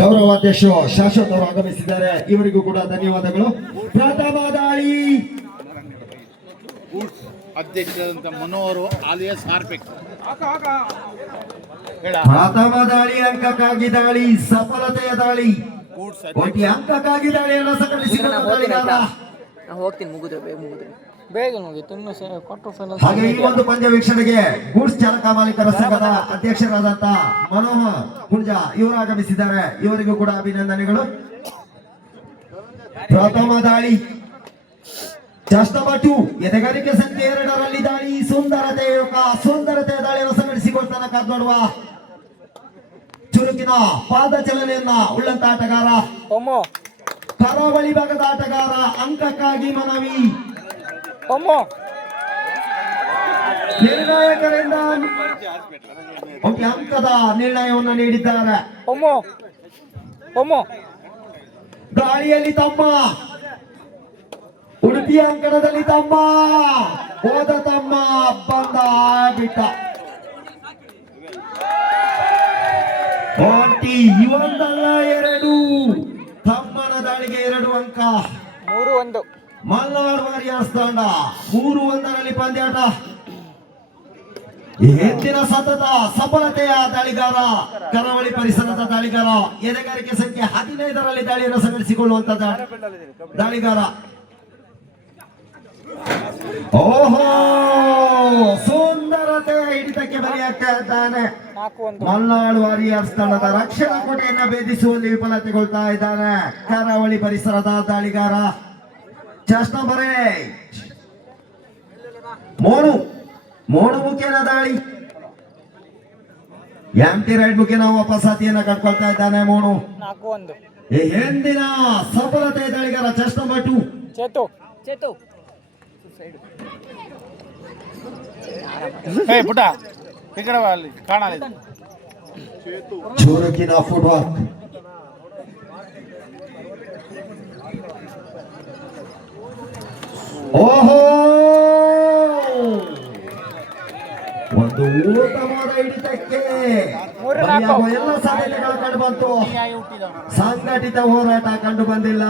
ಗೌರವಾಧ್ಯಕ್ಷರು ಶಾಶ್ವತ ಅವರು ಆಗಮಿಸಿದ್ದಾರೆ, ಇವರಿಗೂ ಕೂಡ ಧನ್ಯವಾದಗಳು. ಪ್ರಥಮ ದಾಳಿ ಅಧ್ಯಕ್ಷರಾದಂತ ಮನೋಹರ್ ಆಲಿಯಾಸ್ ಹಾರ್ಪಿಕ್. ಪ್ರಥಮ ದಾಳಿ ಅಂಕಕ್ಕಾಗಿ ದಾಳಿ, ಸಫಲತೆಯ ದಾಳಿ, ಒಟ್ಟಿ ಅಂಕಕ್ಕಾಗಿ ದಾಳಿಯನ್ನು ಸಂಘಟಿಸಿಕೊಂಡ ದಾಳಿಗಾರ. ಹೋಗ್ತೀನಿ, ಮುಗಿದ್ರೆ ಬೇಗ ಮುಗಿತು. ಇನ್ನು ಕ್ವಾರ್ಟರ್ ಫೈನಲ್. ಹಾಗೆ ಈ ಒಂದು ಪಂದ್ಯ ವೀಕ್ಷಣೆಗೆ ಗೂಡ್ಸ್ ಚಾಲಕ ಮಾಲೀಕರ ಸಂಘದ ಅಧ್ಯಕ್ಷರಾದಂತ ಮನೋಹರ್ ಪುಂಜಾ ಇವರು ಆಗಮಿಸಿದ್ದಾರೆ, ಇವರಿಗೂ ಕೂಡ ಅಭಿನಂದನೆಗಳು. ಪ್ರಥಮ ದಾಳಿ ಚಷ್ಟಮಟು ಎದೆಗಾರಿಕೆ ಸಂಖ್ಯೆ 2ರಲ್ಲಿ ದಾಳಿ, ಸುಂದರತೆಯ ದಾಳಿಯನ್ನು ಸಂಘಟಿಸಿಕೊಳ್ತಾನ ಕಾದ್ನೋಡುವ ಚುರುಕಿನ ಪಾದ ಚಲನೆಯನ್ನ ಉಳ್ಳಂತ ಆಟಗಾರ, ಕರಾವಳಿ ಭಾಗದ ಆಟಗಾರ. ಅಂಕಕ್ಕಾಗಿ ಮನವಿ. ನಿರ್ಣಾಯಕರಿಂದ ಅಂಕದ ನಿರ್ಣಯವನ್ನು ನೀಡಿದ್ದಾರೆ. ಗಾಳಿಯಲ್ಲಿ ತಮ್ಮ, ಉಡುಪಿಯ ಅಂಕಣದಲ್ಲಿ ತಮ್ಮ, ಹೋದ ತಮ್ಮ ಬಂದ ಬಿಟ್ಟ. ಇವೊಂದಲ್ಲ 2, ತಮ್ಮನ ದಾಳಿಗೆ 2 ಅಂಕ. 3-1 ಮಲ್ನಾಡ್ ವಾರಿಯರ್ಸ್ ತಂಡ 3-1ರಲ್ಲಿ ಪಂದ್ಯಾಟ. ಹೆಚ್ಚಿನ ಸತತ ಸಫಲತೆಯ ದಾಳಿಗಾರ, ಕರಾವಳಿ ಪರಿಸರದ ದಾಳಿಗಾರ, ಎದೆಗಾರಿಕೆ ಸಂಖ್ಯೆ 15ರಲ್ಲಿ ದಾಳಿಯನ್ನು ಸಂಘಟಿಸಿಕೊಳ್ಳುವಂತ ದಾಳಿಗಾರ. ಓಹೋ, ಸುಂದರತೆಯ ಹಿಡಿತಕ್ಕೆ ಬಲಿಯಾಗ್ತಾ ಇದ್ದಾನೆ. ಮಲ್ನಾಡ್ ವಾರಿಯರ್ಸ್ ತಂಡದ ರಕ್ಷಣಾ ಕೋಟೆಯನ್ನ ಭೇದಿಸುವಲ್ಲಿ ವಿಫಲತೆಗೊಳ್ತಾ ಇದ್ದಾನೆ ಕರಾವಳಿ ಪರಿಸರದ ದಾಳಿಗಾರ. ಜಸ್ಟ್ ನಂಬರ್ 8 ಮೋನು ಮುಖೇನ ದಾಳಿ, ಎಂಟಿ ರೈಡ್ ಮುಖೇನ ವಾಪಸಾತಿಯನ್ನ ಕಟ್ಕೊಳ್ತಾ ಇದ್ದಾನೆ ಮೋನು. ಎಂದಿನ ಸಫಲತೆ ದಾಳಿಗಾರ ಜಸ್ಟ್ ನಂಬರ್ 2 ಚೇತು. ಪುಟ ಈ ಕಡೆ ಅಲ್ಲಿ ಕಾಣಲ್ಲ. ಚುರುಕಿನ ಫುಟ್ಬಾಲ್. ಓಹೋ, ಒಂದು ಉತ್ತಮವಾದ ಹಿಡಿತಕ್ಕೆ ಎಲ್ಲ ಸಾಧ್ಯತೆಗಳು ಕಂಡು ಬಂತು. ಸಂಘಟಿತ ಹೋರಾಟ ಕಂಡು ಬಂದಿಲ್ಲ.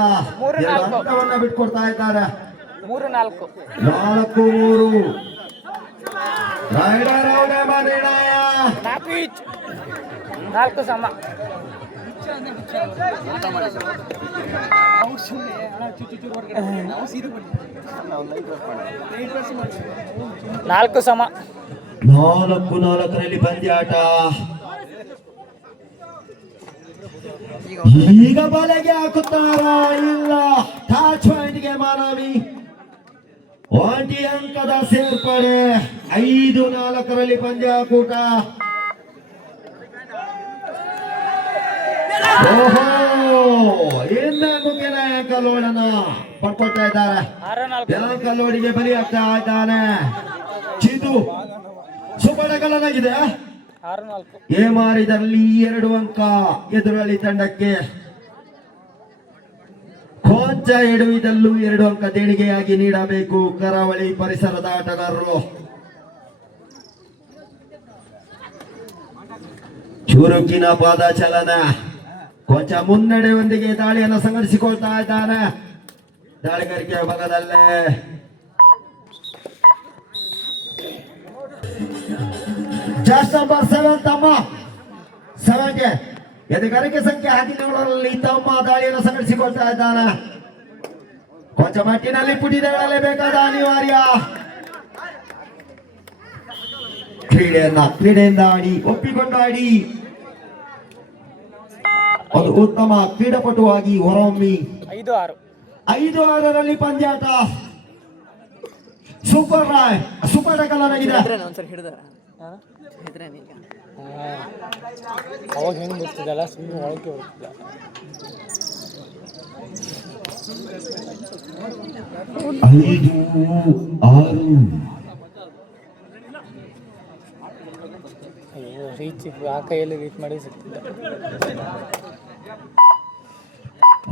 ಅಂಕವನ್ನ ಬಿಟ್ಕೊಡ್ತಾ ಇದ್ದಾರೆ. 4-3 ರೈಡರ್ ಔಟ್ ನಿರ್ಣಯ. 4 ಸಮ. 4 ಸಮ. 4-4ರಲ್ಲಿ ಪಂದ್ಯಾಟ. ಈಗ ಬಲೆಗೆ ಹಾಕುತ್ತಾರ? ಇಲ್ಲ. ಟಚ್ ಪಾಯಿಂಟ್ಗೆ ಮನವಿ. 1 ಅಂಕದ ಸೇರ್ಪಡೆ. 5-4ರಲ್ಲಿ ಪಂದ್ಯಾಕೂಟ. ಓಹೋ, ಇನ್ನ ಮುಖ್ಯನ ಅಂಕಲೋಡನ ಪಡ್ಕೊಳ್ತಾ ಇದ್ದಾರೆ. ಅಂಕಲೋಡಿಗೆ ಬಲಿ ಆಗ್ತಾ ಇದ್ದಾನೆ. ಚಿದು ಸುಪಡಗಲನಾಗಿದೆ. ಏ ಮಾರಿದಲ್ಲಿ 2 ಅಂಕ ಎದುರಾಳಿ ತಂಡಕ್ಕೆ. ಕೊಂಚ ಎಡವಿದಲ್ಲೂ 2 ಅಂಕ ದೇಣಿಗೆಯಾಗಿ ನೀಡಬೇಕು ಕರಾವಳಿ ಪರಿಸರದ ಆಟಗಾರರು. ಚುರುಕಿನ ಪಾದ ಚಲನ, ಕೊಂಚ ಮುನ್ನಡೆಯೊಂದಿಗೆ ದಾಳಿಯನ್ನು ಸಂಘಟಿಸಿಕೊಳ್ತಾ ಇದ್ದಾನೆ ದಾಳಿಗಾರಿಕೆಯ ಭಾಗದಲ್ಲೇ. ಜಸ್ಟ್ ನಂಬರ್ 7 ತಮ್ಮ 7ಗೆ ಎದೆಗಾರಿಕೆ ಸಂಖ್ಯೆ 17ರಲ್ಲಿ ತಮ್ಮ ದಾಳಿಯನ್ನು ಸಂಘಟಿಸಿಕೊಳ್ತಾ ಇದ್ದಾನೆ. ಕೊಂಚ ಮಟ್ಟಿನಲ್ಲಿ ಪುಟಿದಳಲೇಬೇಕಾದ ಅನಿವಾರ್ಯ. ಕ್ರೀಡೆಯಿಂದ ಆಡಿ, ಒಪ್ಪಿಕೊಂಡು ಆಡಿ, ಒಂದು ಉತ್ತಮ ಕ್ರೀಡಾಪಟುವಾಗಿ ಹೊರಹೊಮ್ಮಿ. 5-6ರಲ್ಲಿ ಪಂದ್ಯಾಟ. ಸೂಪರ್ ಟಕಲ್ ಆಗಿದೆ. ಅವಾಗ ಹೆಂಗ್ ಬರ್ತಿದ್ದಲ್ಲ, ಸುಮ್ಮನೆ ಒಳಗೆ ಬರ್ತಿದ್ದ. 5-6 ರೀಚ್ ಆ ಕೈಯಲ್ಲಿ ರೀಚ್ ಮಾಡಿ ಸಿಗ್ತಿದ್ದ.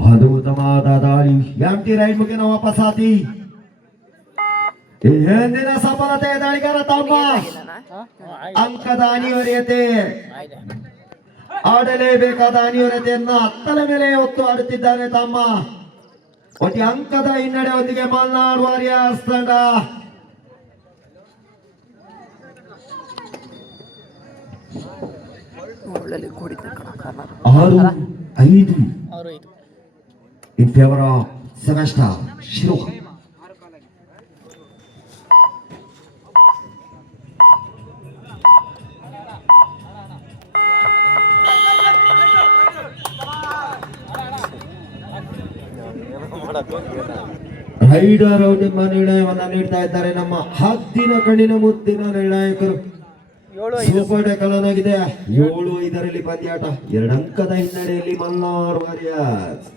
ಅದ್ಭುತವಾದ ದಾಳಿ. ಎಂಟಿ ರೈಡ್ ಮುಗಿನ ವಾಪಸಾತಿ. ಈ ಹಿಂದಿನ ಸಫಲತೆ ದಾಳಿಗಾರ ತಮ್ಮ ಅಂಕದ ಅನಿವಾರ್ಯತೆ ಆಡಲೇಬೇಕಾದ ಅನಿವಾರ್ಯತೆಯನ್ನ ಹತ್ತಲ ಮೇಲೆ ಹೊತ್ತು ಆಡುತ್ತಿದ್ದಾನೆ ತಮ್ಮ. ಒಂದು ಅಂಕದ ಹಿನ್ನಡೆಯೊಂದಿಗೆ ಮಲ್ನಾಡ್ ವಾರಿಯರ್ಸ್ ತಂಡ ಆರು ಐದು ಇನ್ ಫೇವರ್ ಆಫ್ ಸೆವೆಸ್ಟರ್ ಶಿರೋಹ. ರೈಡರ್ ಔಟ್ ಎಂಬ ನಿರ್ಣಯವನ್ನ ನೀಡ್ತಾ ಇದ್ದಾರೆ ನಮ್ಮ ಹದ್ದಿನ ಕಣ್ಣಿನ ಮುದ್ದಿನ ನಿರ್ಣಾಯಕರು. ಸೂಪರ್ ಟ್ಯಾಕಲ್ ಆಗಿದೆ. 7-5ರಲ್ಲಿ ಪಂದ್ಯಾಟ. 2 ಅಂಕದ ಹಿನ್ನಡೆಯಲ್ಲಿ ಮಲ್ನಾಡ್ ವಾರಿಯರ್ಸ್.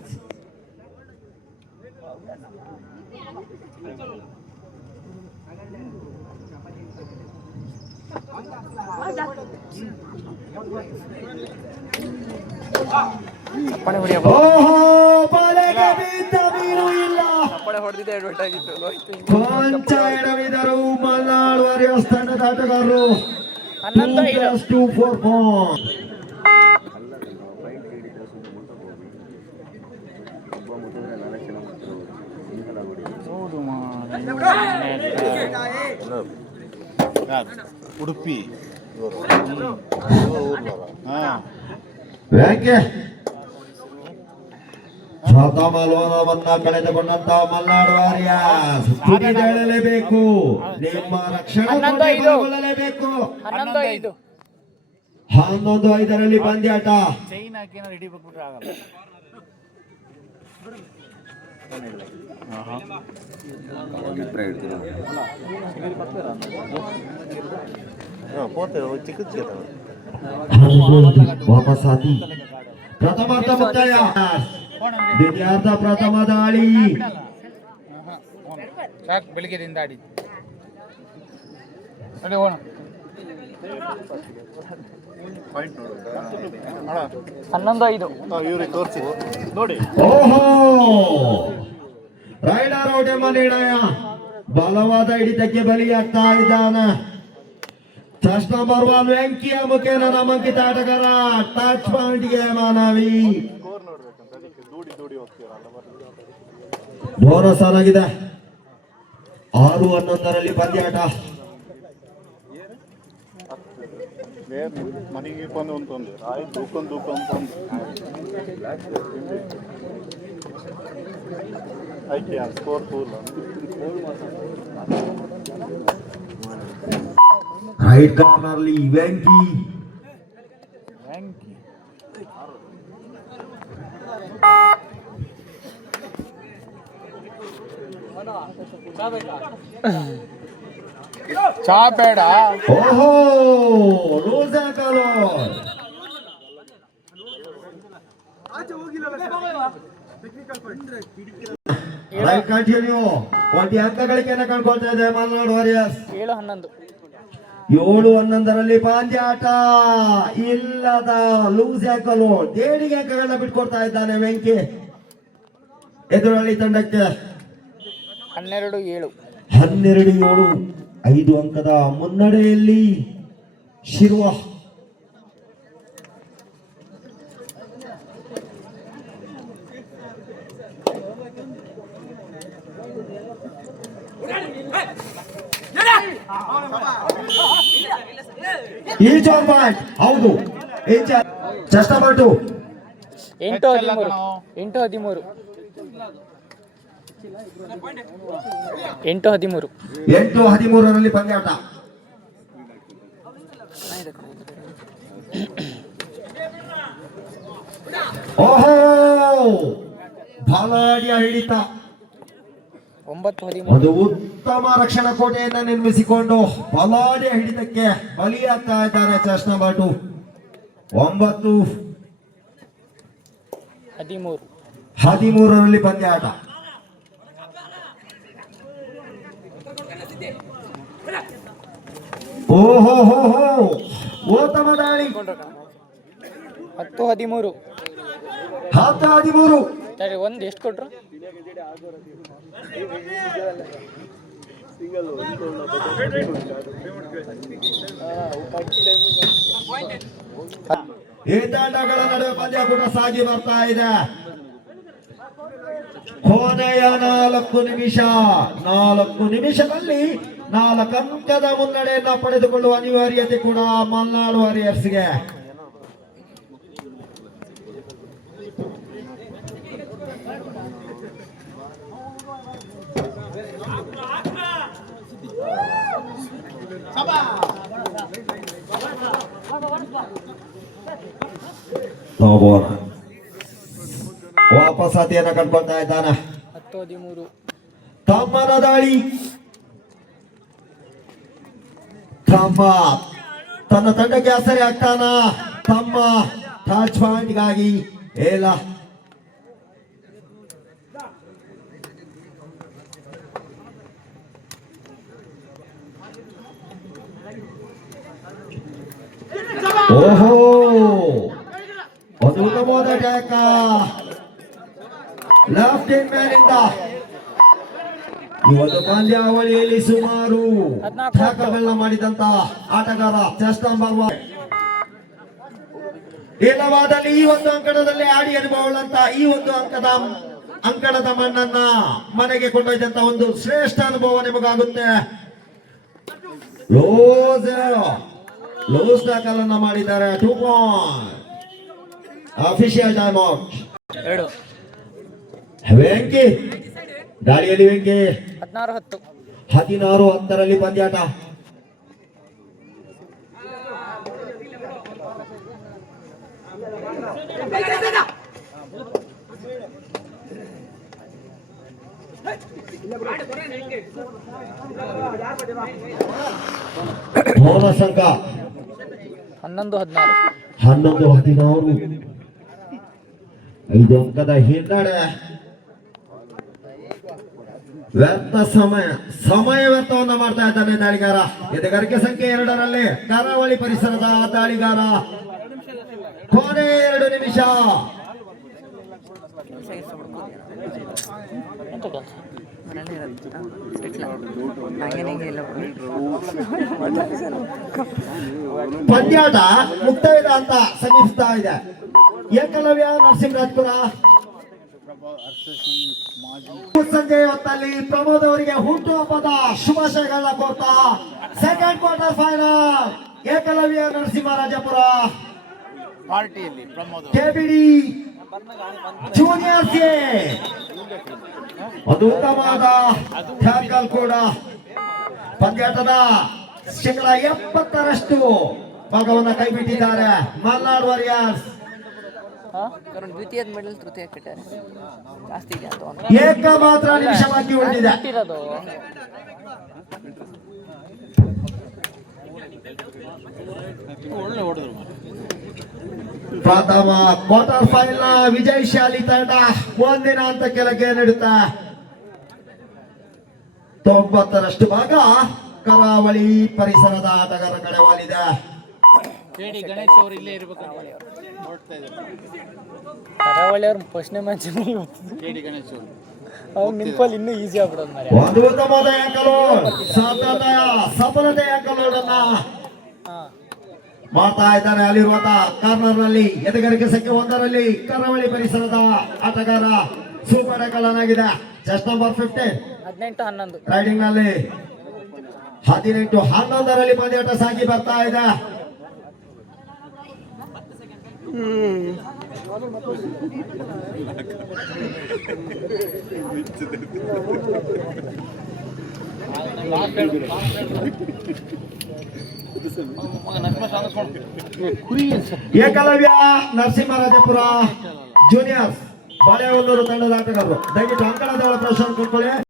ಓಹೋ, ಬಲೆಗೆ ಬಿದ್ದ ಮೀನು ಇಲ್ಲ. ಕೊಂಚ ಎಡವಿದರು ಮಲ್ನಾಡ್ ವಾರಿಯರ್ಸ್ ತಂಡದ ಆಟಗಾರರು. 2+2 4 ಉಡುಪಿ ಯಾಕೆ ಪ್ರಥಮ ಲೋನವನ್ನ ಕಳೆದುಕೊಂಡಂತ ಮಲ್ನಾಡ್ ವಾರಿಯರ್ಸ್ ತುಡಿದೇಳಲೇಬೇಕು. ನಿಮ್ಮ ರಕ್ಷಣೆ ಕೈಗೊಳ್ಳಲೇಬೇಕು. 11-5ರಲ್ಲಿ ಪಂದ್ಯಾಟ. ಚೈನ್ ಹಾಕಿ ರೆಡಿ ಬಿಟ್ಬಿಟ್ರೆ ಆಗಲ್ಲ. ವಾಪಸ್ ಆದಿ ಪ್ರಥಮಾರ್ಧ ಮುಕ್ತಾಯ. ದ್ವಿತೀಯಾರ್ಧ ಪ್ರಥಮ ದಾಳಿ. ಸಾಕು, ಬೆಳಿಗ್ಗೆದಿಂದ ಆಡಿ ನೋಡಿ ಹೋಣ. 11-5 ಇವ್ರಿಗೆ ತೋರಿಸಿ ನೋಡಿ. ಓಹೋ, ರೈಡರ್ ಔಟ್ ಎಂಬ ನಿರ್ಣಯ. ಬಲವಾದ ಹಿಡಿತಕ್ಕೆ ಬಲಿಯಾಗ್ತಾ ಇದ್ದಾನೆ. ಟಚ್ ನಂಬರ್ 1 ವೆಂಕಿಯ ಮುಖೇನ ನಾಮಾಂಕಿತ ಆಟಗಾರ. ಟಚ್ ಪಾಯಿಂಟ್ಗೆ ಮಾನವಿ. ಬೋನಸ್ ಆಗಿದೆ. 6-11ರಲ್ಲಿ ಪಂದ್ಯಾಟ. ಮನೆಗೆ ಬಂದು ಒಂದು ಆಯ್ತು ದೂಕೊಂದು ಆಯ್ಕೆ ಸ್ಕೋರ್ ತೂಲ್ಲ. ರೈಟ್ ಕಾರ್ನರ್ಲಿ ವೆಂಕಿ. ಚಾ ಬೇಡ. ಓಹೋ, ಲೂಸ್ ಹಾಕಲು. Right continue. 1 ಅಂಕ ಗಳಿಕೆಯನ್ನು ಕಂಡುಕೊಳ್ತಾ ಇದೆ ಮಲ್ನಾಡ್ ವಾರಿಯರ್ಸ್. 7-11ರಲ್ಲಿ ಪಂದ್ಯಾಟ. ಇಲ್ಲದ ಲೂಸ್ ಹಾಕಲು ದೇಣಿಗೆ ಅಂಕಗಳನ್ನ ಬಿಟ್ಕೊಡ್ತಾ ಇದ್ದಾನೆ ವೆಂಕಿ ಎದುರಾಳಿ ತಂಡಕ್ಕೆ. 12-7 12-7 5 ಅಂಕದ ಮುನ್ನಡೆಯಲ್ಲಿ ಶಿರುವ. Each on point. ಹೌದು, ಚೆಸ್ಟ್ ನಂಬರ್ 2. 8-13 8-13ರಲ್ಲಿ ಪಂದ್ಯಾಟ. ಓಹೋ, ಬಲಾಢ್ಯ ಹಿಡಿತ. 9-13 ಒಂದು ಉತ್ತಮ ರಕ್ಷಣಾ ಕೋಟೆಯನ್ನ ನಿರ್ಮಿಸಿಕೊಂಡು ಬಲಾಢ್ಯ ಹಿಡಿತಕ್ಕೆ ಬಲಿಯಾಗ್ತಾ ಇದ್ದಾರೆ ಚೆಸ್ಟ್ ನಂಬರ್ 2. 9-13ರಲ್ಲಿ ಪಂದ್ಯಾಟ. ಓಹೋ ಹೋ ಹೋ, ಉತ್ತಮ ದಾಳಿ. 10-13 10-13. ಒಂದು ಎಷ್ಟು ಕೊಟ್ರು? ಈ ತಂಡಗಳ ನಡುವೆ ಪಂದ್ಯಕೂಟ ಸಾಗಿ ಬರ್ತಾ ಇದೆ. ಕೊನೆಯ 4 ನಿಮಿಷದಲ್ಲಿ 4 ಅಂಕದ ಮುನ್ನಡೆಯನ್ನ ಪಡೆದುಕೊಳ್ಳುವ ಅನಿವಾರ್ಯತೆ ಕೂಡ ಮಲ್ನಾಡು ವಾರಿಯರ್ಸ್ಗೆ. ವಾಪಸ್ ಅತಿಯನ್ನ ಕಂಡ್ಕೊಳ್ತಾ ಇದ್ದಾನೆ. 10-13 ತಮ್ಮನ ದಾಳಿ. ತಮ್ಮ ತನ್ನ ತಂಡಕ್ಕೆ ಆಸರೆ ಆಗ್ತಾನ. ತಮ್ಮ ಟಚ್ ಪಾಯಿಂಟ್ಗಾಗಿ ಏಲ ಓಹೋ, ಒಂದು ಉತ್ತಮವಾದ ಟ್ಯಾಕ್ ಲೆಫ್ಟ್ ಹ್ಯಾಂಡ್ ಮ್ಯಾನಿಂದ. ಈ ಒಂದು ಪಂದ್ಯಾವಳಿಯಲ್ಲಿ ಸುಮಾರು ಟ್ಯಾಕಲ್ಗಳನ್ನ ಮಾಡಿದಂತ ಆಟಗಾರ ಚೆಸ್ಟ್ ನಂಬರ್ 1. ಇಲ್ಲವಾದಲ್ಲಿ ಈ ಒಂದು ಅಂಕಣದಲ್ಲಿ ಆಡಿ ಅನುಭವಗಳಂತ ಈ ಒಂದು ಅಂಕಣದ ಮಣ್ಣನ್ನ ಮನೆಗೆ ಕೊಂಡೊಯ್ದಂತ ಒಂದು ಶ್ರೇಷ್ಠ ಅನುಭವ ನಿಮಗಾಗುತ್ತೆ. ಲೂಸ್ ಟ್ಯಾಕಲ್ ಅನ್ನ ಮಾಡಿದ್ದಾರೆ. 2 point. Official time out. 2 Venky ದಾಳಿಯಲ್ಲಿ ವೆಂಕಿ 16-10 16-10ರಲ್ಲಿ ಪಂದ್ಯಾಟ. ಬೋನಸ್ ಅಂಕ 11-16 11-16. 5 ಅಂಕದ ಹಿನ್ನಡೆ. ಸಮಯ ವ್ಯರ್ಥವನ್ನ ಮಾಡ್ತಾ ಇದ್ದಾನೆ ದಾಳಿಗಾರ. ಎದೆಗಾರಿಕೆ ಸಂಖ್ಯೆ 2ರಲ್ಲಿ ಕರಾವಳಿ ಪರಿಸರದ ದಾಳಿಗಾರ. ಕೊನೆ 2 ನಿಮಿಷ. ಪಂದ್ಯಾಟ ಮುಕ್ತಾಯದ ಅಂತ ಸಮೀಪಿಸ್ತಾ ಇದೆ. ಏಕಲವ್ಯ ನರಸಿಂಹರಾಜಪುರ ಸಂಜೆಯ ಹೊತ್ತಲ್ಲಿ ಪ್ರಮೋದ್ ಅವರಿಗೆ ಹುಟ್ಟುಹಬ್ಬದ ಶುಭಾಶಯಗಳನ್ನ ಕೋರ್ತಾ second quarter final Ekalavya Narasimharajapura ಪಾರ್ಟಿಯಲ್ಲಿ ಪ್ರಮೋದ್ ಕೆಬಿಡಿ ಜೂನಿಯರ್ಸ್ಗೆ ಒಂದು ಉತ್ತಮವಾದ ಟ್ಯಾಕಲ್ ಕೂಡ. ಪಂದ್ಯಾಟದ 70% ಭಾಗವನ್ನ ಕೈಬಿಟ್ಟಿದ್ದಾರೆ ಮಲ್ನಾಡ್ ವಾರಿಯರ್ಸ್. ದ್ವಿತೀಯದ ಮೆಡಲ್ ತೃತೀಯ ಕಟ್ಟಾರೆ ಜಾಸ್ತಿ ಇದೆ ಅದು. ಏಕ ಮಾತ್ರ ನಿಮಿಷ ಬಾಕಿ ಉಳಿದಿದೆ. ಒಳ್ಳೆ ಹೊಡೆದ್ರು. ಪ್ರಥಮ ಕ್ವಾರ್ಟರ್ ಫೈನಲ್ ವಿಜಯಶಾಲಿ ತಂಡ ಮುಂದಿನ ಹಂತಕ್ಕೆ ಲಗ್ಗೆ ನೀಡುತ್ತಾ 90% ಭಾಗ ಕರಾವಳಿ ಪರಿಸರದ ಆಟಗಾರ ಕಡೆ ವಾಲಿದೆ. ಗಣೇಶ್ ಅವರು ಇಲ್ಲೇ ಇರ್ಬೇಕು. ಕರಾವಳಿ ಅವ್ರ ಫಸ್ಟ್ನೇ ಮ್ಯಾಚ್ ಗಣೇಶ್ ಅವರು ಅವ್ರು ನಿಂಪಲ್ಲಿ ಇನ್ನೂ ಈಸಿ ಆಗ್ಬಿಡೋದು ಮಾರ್ರೆ. ಒಂದು ಉತ್ತಮವಾದ ಅಂಕಲು ಸಫಲತೆ ಅಂಕಲೋಡನ್ನ ಮಾಡ್ತಾ ಇದ್ದಾರೆ. ಅಲ್ಲಿರುವಂತಹ ಕಾರ್ನರ್ ನಲ್ಲಿ ಎದೆಗಾರಿಕೆ ಸಂಖ್ಯೆ 1ರಲ್ಲಿ ಕರಾವಳಿ ಪರಿಸರದ ಆಟಗಾರ ಸೂಪರ್ ಟ್ಯಾಕಲ್ ಆಗಿದೆ. ಚೆಸ್ಟ್ ನಂಬರ್ 15 18-11 ರೈಡಿಂಗ್ ನಲ್ಲಿ 18-11ರಲ್ಲಿ ಪಂದ್ಯಾಟ ಸಾಗಿ ಬರ್ತಾ ಇದೆ. ಏಕಲವ್ಯ ನರಸಿಂಹರಾಜಪುರ ಜೂನಿಯರ್ಸ್ ಬಾಳೆಹೊನ್ನೂರು ತಂಡದ ಆಟಗಾರರು ದಯವಿಟ್ಟು ಅಂಕಣದ ಪ್ರಶ್ನೆ ಕೊಟ್ಕೊಳ್ಳಿ.